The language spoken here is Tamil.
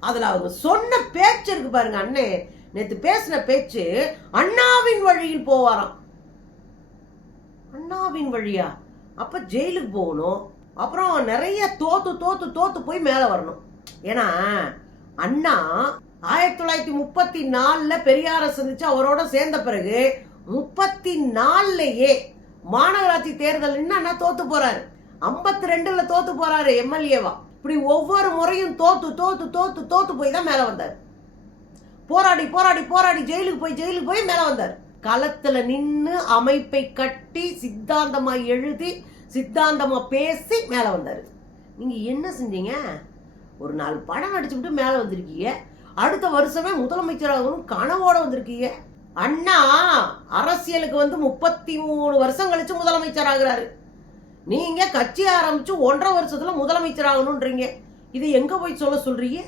அதில் அவங்க சொன்ன பேச்சு இருக்கு பாருங்க அண்ணே. நேற்று பேசின பேச்சு அண்ணாவின் வழியில் போவாராம். அண்ணாவின் வழியா? அப்போ ஜெயிலுக்கு போகணும். அப்புறம் நிறைய தோத்து தோத்து தோத்து போய் மேலே வரணும். ஏன்னா அண்ணா ஆயிரத்தி தொள்ளாயிரத்தி முப்பத்தி நாலில் பெரியாரை சந்திச்சு அவரோட சேர்ந்த பிறகு முப்பத்தி நாலுலயே மாநகராட்சி தேர்தல் என்ன அண்ணா தோத்து போறாரு. ஐம்பத்தி ரெண்டுல தோத்து போறாரு எம்எல்ஏவா. இப்படி ஒவ்வொரு முறையும் தோத்து தோத்து தோத்து தோத்து போய் தான் மேலே வந்தார். போராடி போராடி போராடி ஜெயிலுக்கு போய் ஜெயிலுக்கு போய் மேலே வந்தார். களத்தில் நின்று அமைப்பை கட்டி சித்தாந்தமாக எழுதி சித்தாந்தமாக பேசி மேலே வந்தார். நீங்கள் என்ன செஞ்சீங்க? ஒரு நாலு படம் நடிச்சுட்டு மேலே வந்திருக்கீங்க. அடுத்த வருஷமே முதலமைச்சராகணும் கனவோட வந்திருக்கீங்க. அண்ணா அரசியலுக்கு வந்து முப்பத்தி மூணு வருஷம் கழிச்சு முதலமைச்சர் ஆகிறாரு. நீங்க கட்சி ஆரம்பிச்சு ஒன்றரை வருஷத்துல முதலமைச்சர் ஆகணும்ன்றீங்க. இது எங்க போய் சொல்ல சொல்றீங்க?